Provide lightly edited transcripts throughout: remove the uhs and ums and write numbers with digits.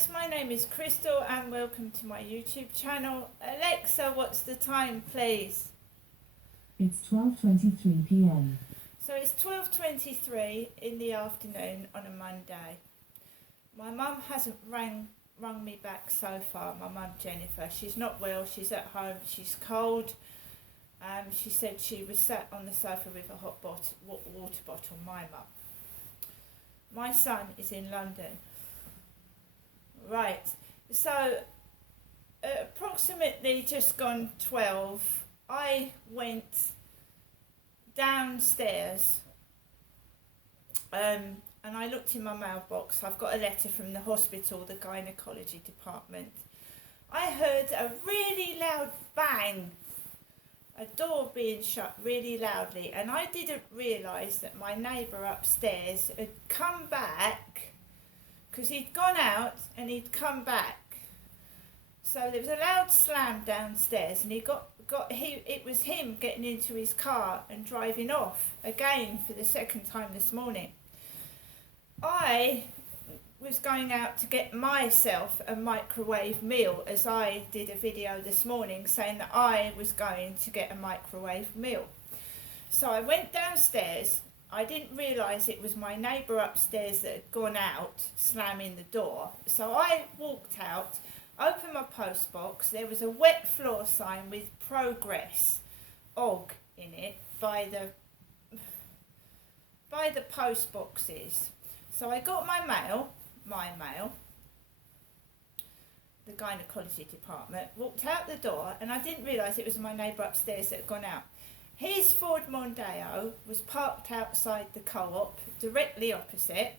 guys, my name is Crystal and welcome to my YouTube channel. Alexa, what's the time please? It's 12:23 p.m. So it's 12:23 in the afternoon on a Monday. My mum hasn't rung me back so far, my mum Jennifer. She's not well, she's at home, she's cold. She said she was sat on the sofa with a hot water bottle, my mum. My son is in London. Right, so approximately just gone 12, I went downstairs and I looked in my mailbox. I've got a letter from the hospital, the gynecology department. I heard a really loud bang, a door being shut really loudly, and I didn't realise that my neighbour upstairs had come back because he'd gone out and he'd come back. So there was a loud slam downstairs and it was him getting into his car and driving off again for the second time this morning. I was going out to get myself a microwave meal, as I did a video this morning saying that I was going to get a microwave meal. So I went downstairs. I didn't realise it was my neighbour upstairs that had gone out, slamming the door. So I walked out, opened my post box. There was a wet floor sign with Progress OG in it by the post boxes. So I got my mail, the gynecology department, walked out the door, and I didn't realise it was my neighbour upstairs that had gone out. His Ford Mondeo was parked outside the co-op, directly opposite,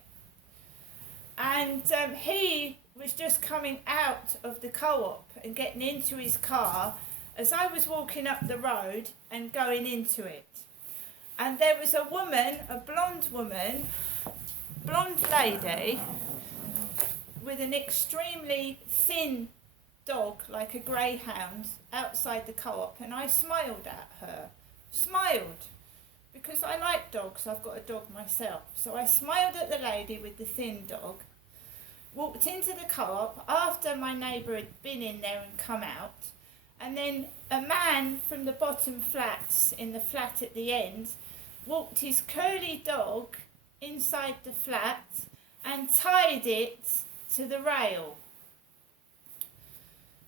and he was just coming out of the co-op and getting into his car as I was walking up the road and going into it. And there was a woman, a blonde lady, with an extremely thin dog, like a greyhound, outside the co-op, and I smiled at her. Because I like dogs. I've got a dog myself. So I smiled at the lady with the thin dog, walked into the co-op after my neighbour had been in there and come out, and then a man from the bottom flats, in the flat at the end, walked his curly dog inside the flat and tied it to the rail.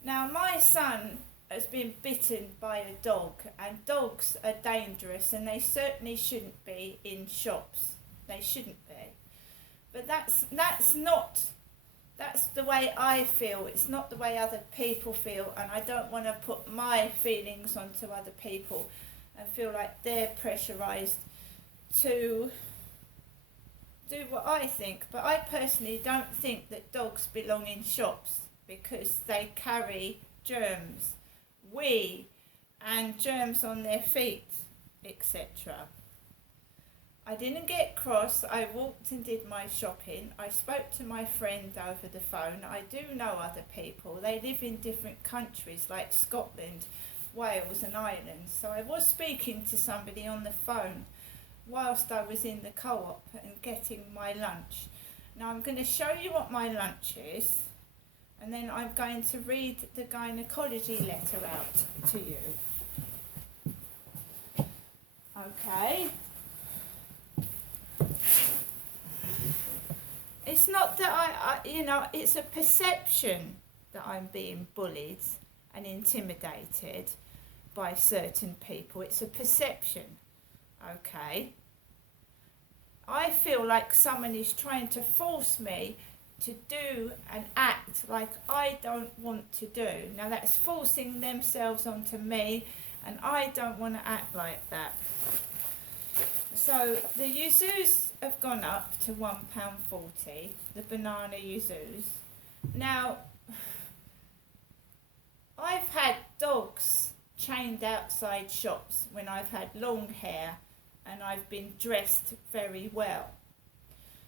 Now my son has been bitten by a dog, and dogs are dangerous and they certainly shouldn't be in shops. They shouldn't be. But that's the way I feel. It's not the way other people feel, and I don't want to put my feelings onto other people and feel like they're pressurised to do what I think. But I personally don't think that dogs belong in shops because they carry germs, and germs on their feet, etc. I didn't get cross. I walked and did my shopping. I spoke to my friend over the phone. I do know other people. They live in different countries like Scotland, Wales and Ireland. So I was speaking to somebody on the phone whilst I was in the co-op and getting my lunch. Now I'm going to show you what my lunch is, and then I'm going to read the gynecology letter out to you. Okay. It's not that it's a perception that I'm being bullied and intimidated by certain people. It's a perception. Okay. I feel like someone is trying to force me to do and act like I don't want to do. Now that's forcing themselves onto me, and I don't want to act like that. So the yuzus have gone up to £1.40, the banana yuzus. Now, I've had dogs chained outside shops when I've had long hair and I've been dressed very well.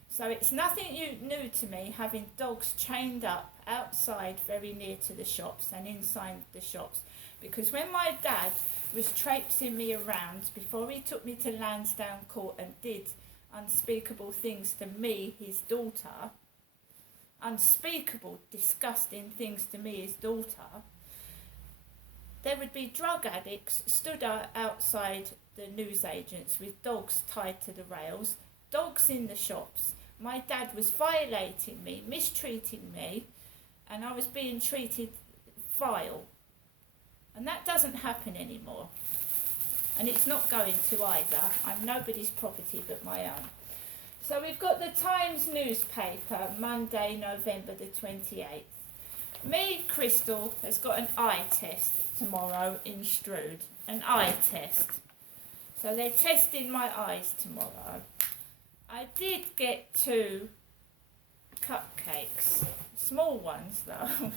So it's nothing new to me having dogs chained up outside very near to the shops and inside the shops. Because when my dad was traipsing me around before he took me to Lansdowne Court and did unspeakable things to me, his daughter, unspeakable, disgusting things to me, his daughter, there would be drug addicts stood outside the newsagents with dogs tied to the rails, dogs in the shops. My dad was violating me, mistreating me, and I was being treated vile. And that doesn't happen anymore. And it's not going to either. I'm nobody's property but my own. So we've got the Times newspaper, Monday, November the 28th. Me, Crystal, has got an eye test tomorrow in Strood. An eye test. So they're testing my eyes tomorrow. I did get 2 cupcakes. Small ones though.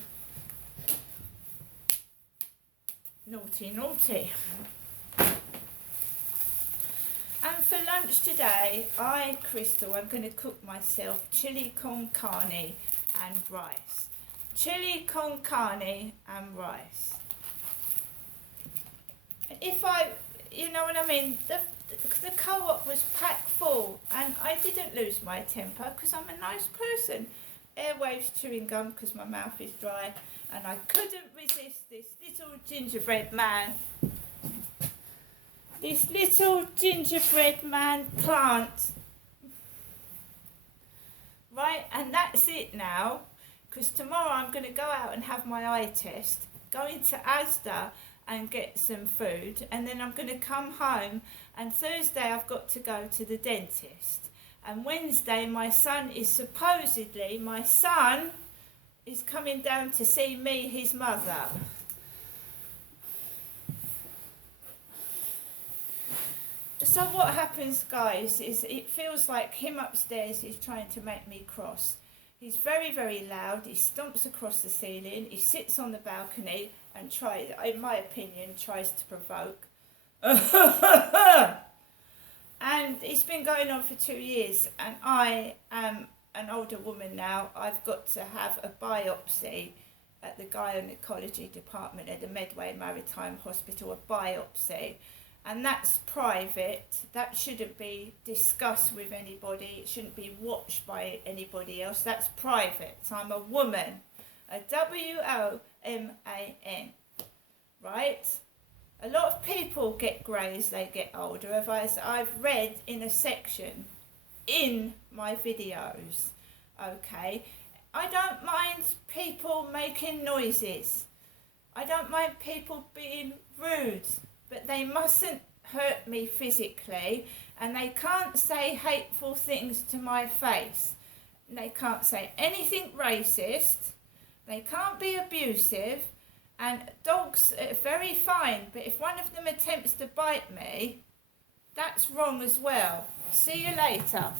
Naughty, naughty. And for lunch today, Crystal, I'm going to cook myself chili con carne and rice. Chili con carne and rice. If you know what I mean, the co-op was packed full and I didn't lose my temper because I'm a nice person. Airwaves chewing gum because my mouth is dry and I couldn't resist this little gingerbread man. This little gingerbread man plant. Right, and that's it now, because tomorrow I'm going to go out and have my eye test, go into Asda and get some food, and then I'm going to come home, and Thursday I've got to go to the dentist. And Wednesday my son is coming down to see me, his mother. So what happens, guys, is it feels like him upstairs is trying to make me cross. He's very, very loud. He stomps across the ceiling. He sits on the balcony and in my opinion, tries to provoke. And it's been going on for 2 years. And I am an older woman now. I've got to have a biopsy at the gynecology department at the Medway Maritime Hospital, a biopsy. And that's private. That shouldn't be discussed with anybody. It shouldn't be watched by anybody else. That's private. So I'm a woman. A WOMAN. Right? A lot of people get grey as they get older. As I've read in a section in my videos. Okay? I don't mind people making noises. I don't mind people being rude. But they mustn't hurt me physically, and they can't say hateful things to my face. They can't say anything racist. They can't be abusive. And dogs are very fine, but if one of them attempts to bite me, that's wrong as well. See you later.